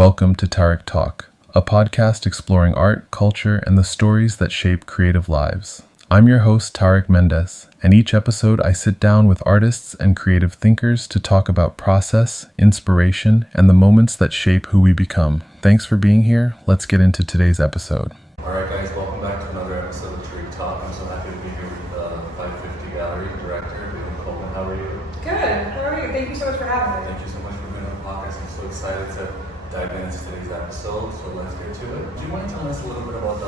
Welcome to Tarik Talk, a podcast exploring art, culture, and the stories that shape creative lives. I'm your host, Tarik Mendes, and each episode I sit down with artists and creative thinkers to talk about process, inspiration, and the moments that shape who we become. Thanks for being here. Let's get into today's episode. All right, guys, welcome back to another episode of Tarik Talk. I'm so happy to be here with the 550 Gallery director, Bailey Coleman. How are you? Good. How are you? Thank you so much for having me. Thank you so much for being on the podcast. I'm so excited to dive into today's episode, so let's get to it. Do you mind telling us a little bit about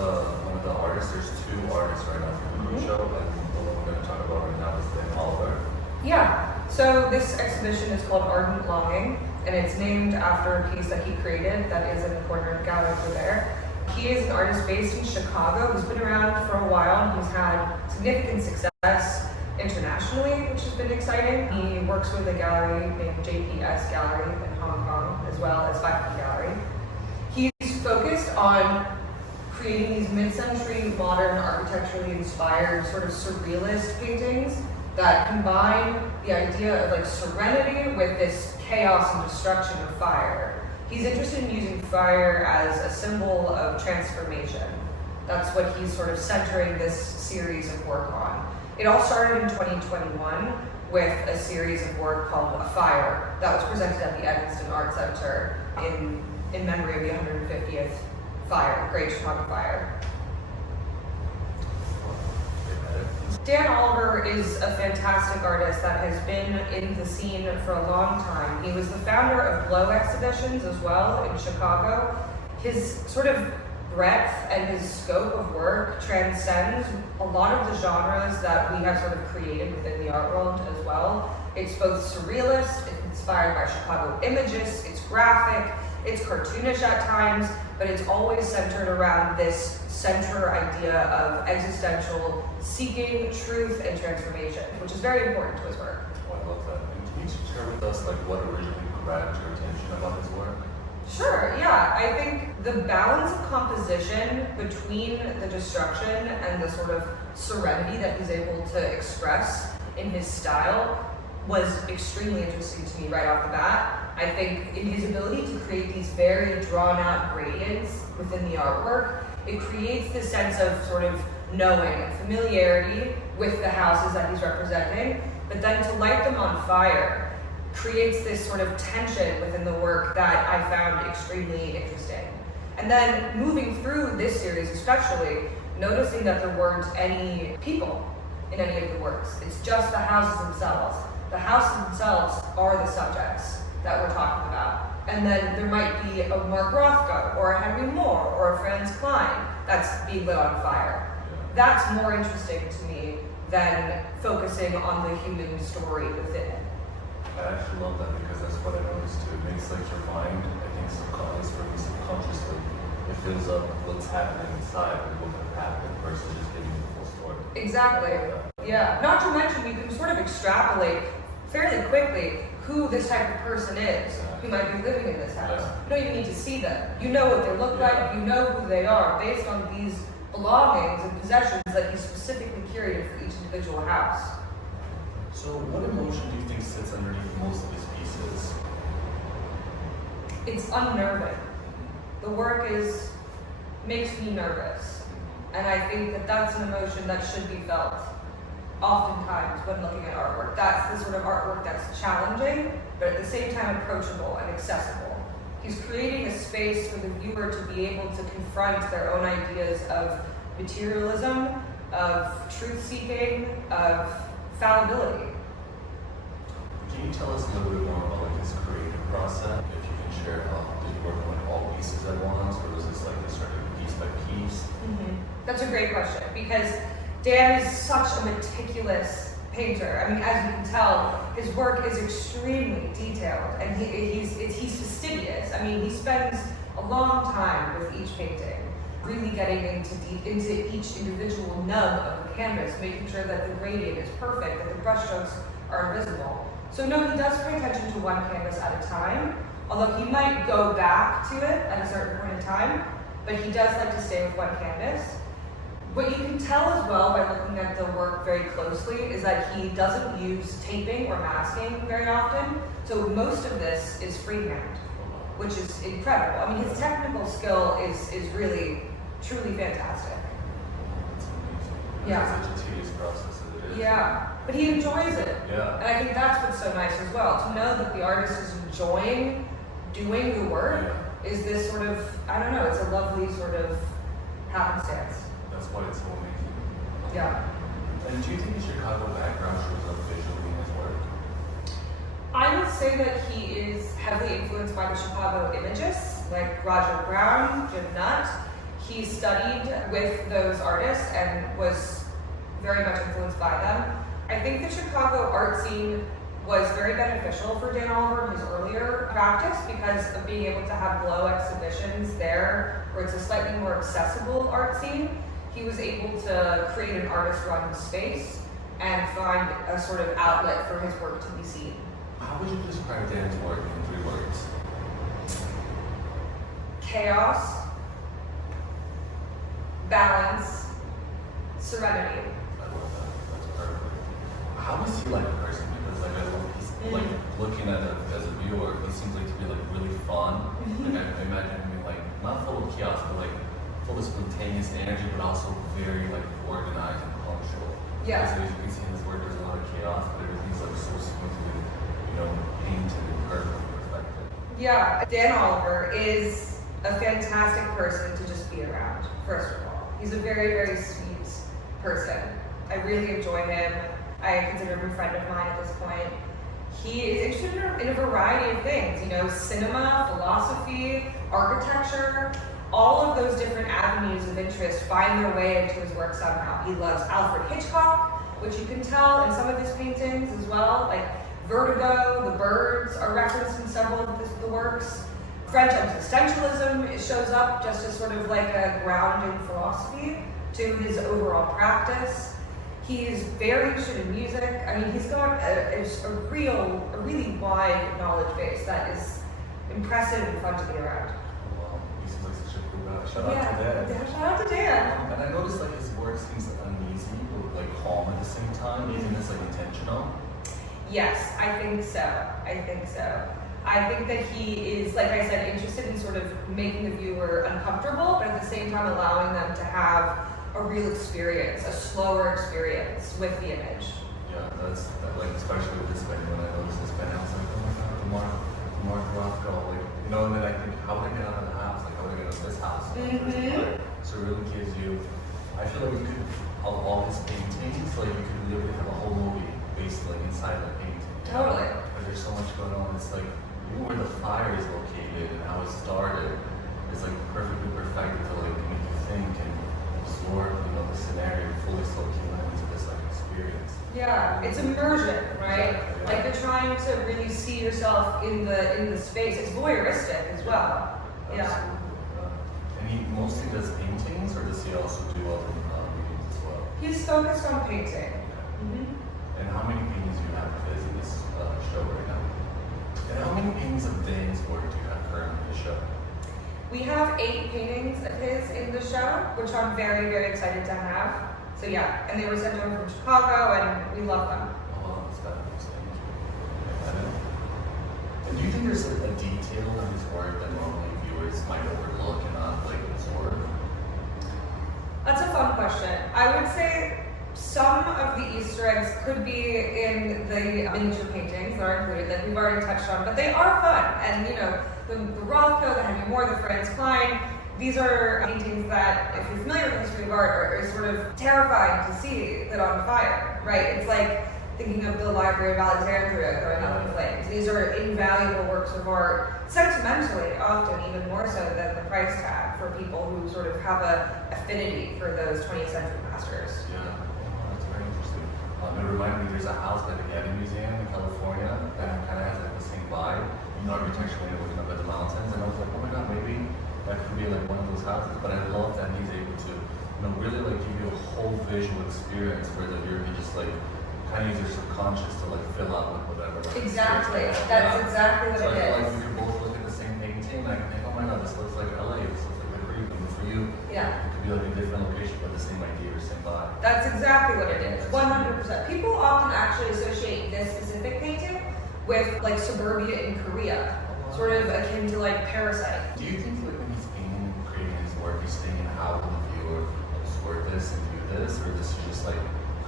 one of the artists? There's two artists right now from the show, and the one we're going to talk about right now is Dan Oliver. Yeah. So this exhibition is called Ardent Longing, and it's named after a piece that he created that is in the corner of the gallery over there. He is an artist based in Chicago. He's been around for a while. He's had significant success internationally, which has been exciting. He works with a gallery named JPS Gallery in Hong Kong, as well as 550 Gallery. He's focused on creating these mid-century, modern, architecturally inspired, sort of surrealist paintings that combine the idea of like serenity with this chaos and destruction of fire. He's interested in using fire as a symbol of transformation. That's what he's sort of centering this series of work on. It all started in 2021 with a series of work called A Fire that was presented at the Evanston Art Center in memory of the 150th fire, Great Chicago Fire. Dan Oliver is a fantastic artist that has been in the scene for a long time. He was the founder of Glow Exhibitions as well in Chicago. His sort of breadth and his scope of work transcends a lot of the genres that we have sort of created within the art world as well. It's both surrealist, it's inspired by Chicago images, it's graphic, it's cartoonish at times, but it's always centered around this central idea of existential seeking, truth, and transformation, which is very important to his work. Oh, I love that. And can you share with us like what originally grabbed your attention about his work? Sure, yeah. I think the balance of composition between the destruction and the sort of serenity that he's able to express in his style was extremely interesting to me right off the bat. I think in his ability to create these very drawn out gradients within the artwork, it creates this sense of sort of knowing and familiarity with the houses that he's representing, but then to light them on fire creates this sort of tension within the work that I found extremely interesting. And then moving through this series especially, noticing that there weren't any people in any of the works. It's just the houses themselves. The houses themselves are the subjects that we're talking about. And then there might be a Mark Rothko or a Henry Moore or a Franz Klein that's being lit on fire. That's more interesting to me than focusing on the human story within it. I actually love that because that's what I noticed too. It makes like your mind, I think subconsciously, it fills up what's happening inside and what could happen versus just giving you the full story. Exactly. Yeah. Not to mention you can sort of extrapolate fairly quickly who this type of person is who might be living in this house. You don't even need to see them. You know what they look like, you know who they are based on these belongings and possessions that he specifically curated for each individual house. So what emotion do you think sits underneath most of his pieces? It's unnerving. The work makes me nervous. And I think that that's an emotion that should be felt oftentimes when looking at artwork. That's the sort of artwork that's challenging, but at the same time approachable and accessible. He's creating a space for the viewer to be able to confront their own ideas of materialism, of truth-seeking, of fallibility. Can you tell us a little bit more about like his creative process? If you can share how did you work on like all pieces at once, or was this like a certain piece by piece? That's a great question because Dan is such a meticulous painter. I mean, as you can tell, his work is extremely detailed and he's fastidious. I mean, he spends a long time with each painting, really getting into each individual nub of the canvas, making sure that the gradient is perfect, that the brushstrokes are invisible. So no, he does pay attention to one canvas at a time, although he might go back to it at a certain point in time, but he does like to stay with one canvas. What you can tell as well by looking at the work very closely is that he doesn't use taping or masking very often, so most of this is freehand. which is incredible. I mean, his technical skill is really, truly fantastic. It's amazing. Yeah. It's such a tedious process as it is. Yeah, but he enjoys it. Yeah. And I think that's what's so nice as well, to know that the artist is enjoying doing the work is this sort of, I don't know, it's a lovely sort of happenstance. That's why it's so amazing. Yeah. And do you think the Chicago background shows up visually in his work? I would say that he is heavily influenced by the Chicago imagists, like Roger Brown, Jim Nutt. He studied with those artists and was very much influenced by them. I think the Chicago art scene was very beneficial for Dan Oliver in his earlier practice because of being able to have glow exhibitions there where it's a slightly more accessible art scene. He was able to create an artist-run space and find a sort of outlet for his work to be seen. How would you describe Dan's work in 3 words? Chaos, balance, serenity. I love that. That's perfect. How is he like a person? Because like he's like looking at it as a viewer, he seems like to be like really fun. Like I imagine him like not full of chaos, but like full of spontaneous energy, but also very like organized and punctual. Yeah. So as you can see in his work, there's a lot of chaos, but everything's like so smoothly, painted and perfectly reflected. Yeah, Dan Oliver is a fantastic person to just be around, first of all. He's a very, very sweet person. I really enjoy him. I consider him a friend of mine at this point. He is interested in a variety of things, cinema, philosophy, architecture. All of those different avenues of interest find their way into his work somehow. He loves Alfred Hitchcock, which you can tell in some of his paintings as well. Like Vertigo, The Birds are referenced in several of the works. French existentialism shows up just as sort of like a grounding philosophy to his overall practice. He's very interested in music. I mean, he's got a really wide knowledge base that is impressive and fun to be around. Wow, he seems like such a cool guy. Shout out to Dan. Yeah, shout out to Dan. And I noticed like his work seems like uneasy but like calm at the same time. Do you think it's like intentional? Yes, I think so. I think that he is, like I said, interested in sort of making the viewer uncomfortable, but at the same time allowing them to have a real experience, a slower experience with the image. Yeah, that's like especially with this painting. When I noticed this painting, I was like, oh my god, the Mark Rothko, and then I think, how would I get out of the house? Like, how would I get out of this house? So it really gives you. I feel like you could, of all his paintings, like you could literally have a whole movie based like inside the painting. Totally. But there's so much going on. It's like even where the fire is located and how it started, it's like perfectly perfected to like make you think and absorb, the scenario, fully soak you into this like experience. Yeah, it's immersion, right? Exactly, yeah. Like you're trying to really see yourself in the space. It's voyeuristic as well. Yeah. Absolutely. And he mostly does paintings, or does he also do other readings as well? He's focused on painting. And how many paintings do you have of his in this show right now? And how many paintings of Dan's work do you have currently in the show? We have 8 paintings of his in the show, which I'm very, very excited to have. So yeah, and they were sent over from Chicago, and we love them. Oh, that's fabulous. Thank you. And do you think there's a detail in his work that normally viewers might overlook and not like absorb? That's a fun question. I would say some of the Easter eggs could be in the miniature paintings that are included that we've already touched on, but they are fun. And the Rothko, the Henry Moore, the Franz Klein, these are paintings that, if you're familiar with the history of art, are sort of terrifying to see lit on fire, right? It's like thinking of the Library of Alexandria going up in flames. These are invaluable works of art, sentimentally often even more so than the price tag for people who sort of have a affinity for those 20th century masters. Yeah, that's very interesting. It reminded me, there's a house by the Getty Museum in California that kind of has like the same vibe, architecturally looking up at the mountains, and I was like, oh my god, maybe that could be like one of those houses. But I love that he's able to, really like give you a whole visual experience where the viewer can just like kind of use your subconscious to like fill out with whatever. Exactly. That's exactly what so it I feel is. like we could both look at the same painting and I can think, oh my god, this looks like LA, this looks like the Creek, and for you, Yeah. it could be like a different location but the same idea or same vibe. That's exactly what it is. 100%. People often actually associate this specific painting with like suburbia in Korea. sort of akin to like Parasite. Do you think like when he's being creating his work, he's thinking how will the viewer absorb this and do this, or does he just like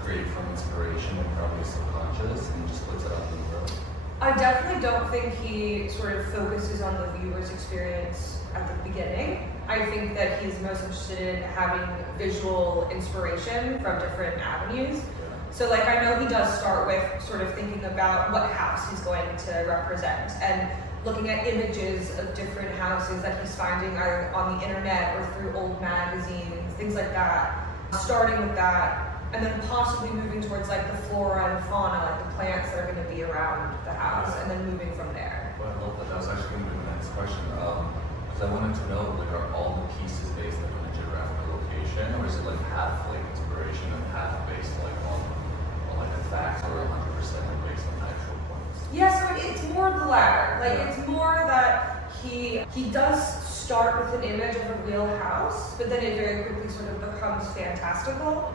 create from inspiration and probably subconscious and just puts it out in the world? I definitely don't think he sort of focuses on the viewer's experience at the beginning. I think that he's most interested in having visual inspiration from different avenues. So like I know he does start with sort of thinking about what house he's going to represent and looking at images of different houses that he's finding either on the internet or through old magazines, things like that. Starting with that, and then possibly moving towards like the flora and fauna, like the plants that are going to be around the house, and then moving from there. Well, I love that. That was actually going to be my next question. Because I wanted to know, like, are all the pieces based like on a geographical location, or is it like half like inspiration and half based like on like the facts, or 100% based on actual points? Yeah, so it's more the latter. Like it's more that he does start with an image of a real house, but then it very quickly sort of becomes fantastical.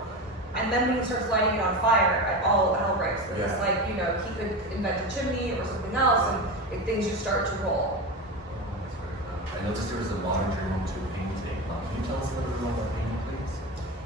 And then when he starts lighting it on fire, all hell breaks loose. Yeah. Like, you know, he could invent a chimney or something else, and things just start to roll. Oh, that's very good. I noticed there was a modern journal to painting. Can you tell us a little bit about that painting, please?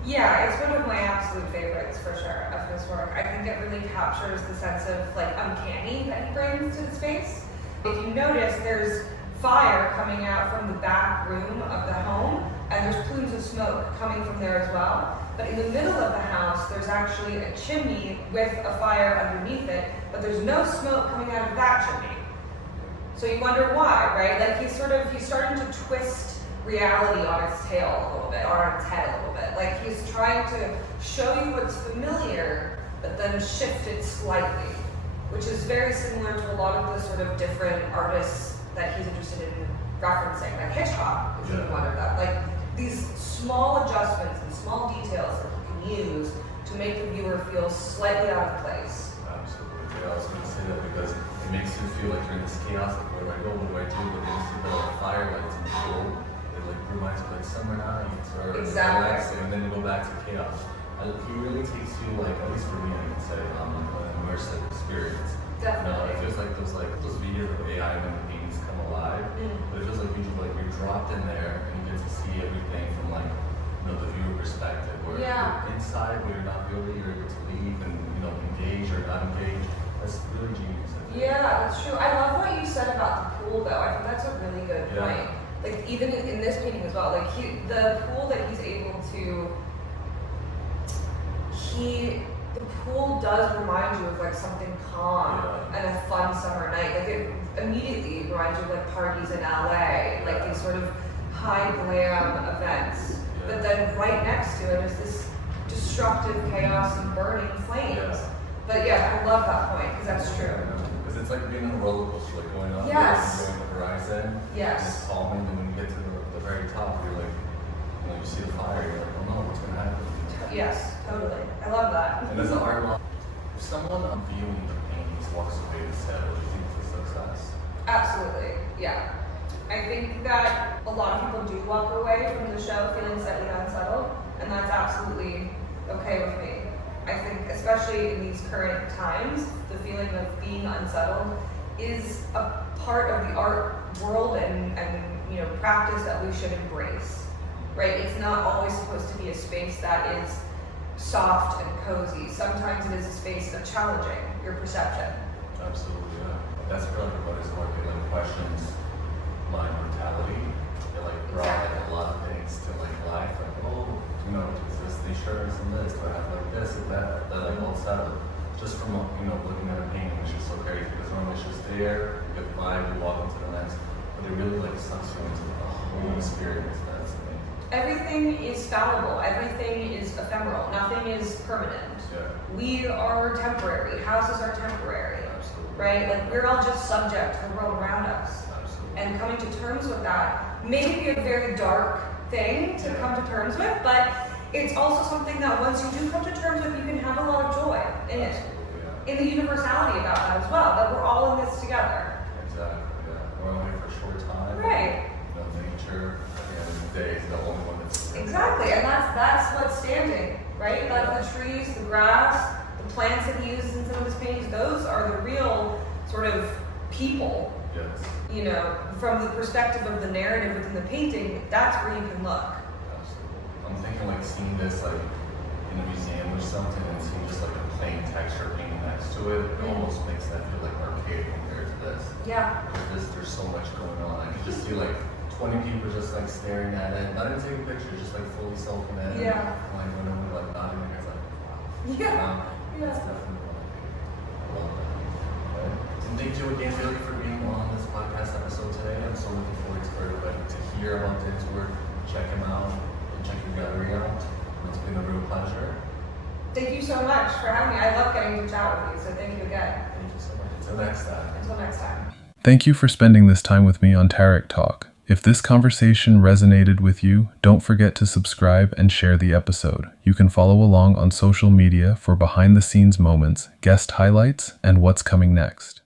Yeah, it's one of my absolute favorites for sure of his work. I think it really captures the sense of like uncanny that he brings to the space. If you notice, there's fire coming out from the back room of the home, and there's plumes of smoke coming from there as well. But in the middle of the house, there's actually a chimney with a fire underneath it, but there's no smoke coming out of that chimney. So you wonder why, right? Like he's starting to twist reality on its tail a little bit, or on its head a little bit. Like he's trying to show you what's familiar, but then shift it slightly, which is very similar to a lot of the sort of different artists that he's interested in referencing, like Hitchcock is even one of them. Like these small adjustments and small details that you can use to make the viewer feel slightly out of place. Absolutely. Yeah, I was going to say that because it makes you feel like you're in this chaos. Like, where do I go? What do I do? But then you see the firelights and cool. It like reminds you like summer nights or relaxing, and then you go back to chaos. He really takes you like, at least for me, I can say, an immersive experience. Definitely. You know, it feels like those videos of AI when the paintings come alive. But it feels like you're dropped in there and you get to see everything from like, you know, the viewer perspective. Where you're inside, where you're not really, you're able to leave and, you know, engage or not engage. That's really genius. Yeah, that's true. I love what you said about the pool though. I think that's a really good point. Like even in this painting as well, like the pool that he's able to, the pool does remind you of like something calm and a fun summer night. Like it immediately reminds you of like parties in LA, like these sort of high glam events. But then right next to it is this destructive chaos and burning flames. But yeah, I love that point because that's true. Because it's like being on a roller coaster, like going up and going the horizon. Yes. And it's calming, and when you get to the very top, you're like, you know, you see the fire, you're like, oh no, what's gonna happen? Yes, totally. I love that. And as an art law, if someone on viewing the paintings walks away with set, do you think it's a success? Absolutely, yeah. I think that a lot of people do walk away from the show feeling slightly unsettled, and that's absolutely okay with me. I think, especially in these current times, the feeling of being unsettled is a part of the art world and you know practice that we should embrace. Right? It's not always supposed to be a space that is soft and cozy. Sometimes it is a space of challenging your perception. Absolutely, yeah. That's really what his work. It like questions my mortality. It like brought like a lot of things to like life. Like, oh, you know, is this the insurance and this? Do I have like this and that? That like all settled. Just from you know looking at a painting, which is so crazy because normally it's just there, you get the vibe, you walk into the next, but it really like sucks you into the whole experience. That's amazing. Everything is fallible. Everything is ephemeral. Nothing is permanent. Yeah. We are temporary. Houses are temporary. Absolutely. Right? Like we're all just subject to the world around us. Absolutely. And coming to terms with that may be a very dark thing to come to terms with, but it's also something that once you do come to terms with, you can have a lot of joy in it. In the universality about that as well, that we're all in this together. Exactly, yeah. We're only here for a short time. Right. You know, nature, at the end of the day, is the only one that's... Exactly, and that's what's standing, right? Like the trees, the grass, the plants that he uses in some of his paintings, those are the real sort of people. Yes. you know, from the perspective of the narrative within the painting, that's where you can look. Absolutely. I'm thinking like seeing this like in a museum or something and seeing just like a plain texture painting next to it, it almost makes that feel like archaic compared to this. Yeah. There's so much going on. I can just see like 20 people just like staring at it, not even taking pictures, just like fully soaking in. Yeah. Like when I'm like nodding their heads like, wow. Yeah. That's definitely what I think. I love that. Right. And thank you again, Bailey, for being on this podcast episode today. I'm so looking forward for everybody to hear about Tarek's work, check him out, and check your gallery out. It's been a real pleasure. Thank you so much for having me. I love getting to chat with you, so thank you again. Thank you so much. Until next time. Until next time. Thank you for spending this time with me on Tarik Talk. If this conversation resonated with you, don't forget to subscribe and share the episode. You can follow along on social media for behind-the-scenes moments, guest highlights, and what's coming next.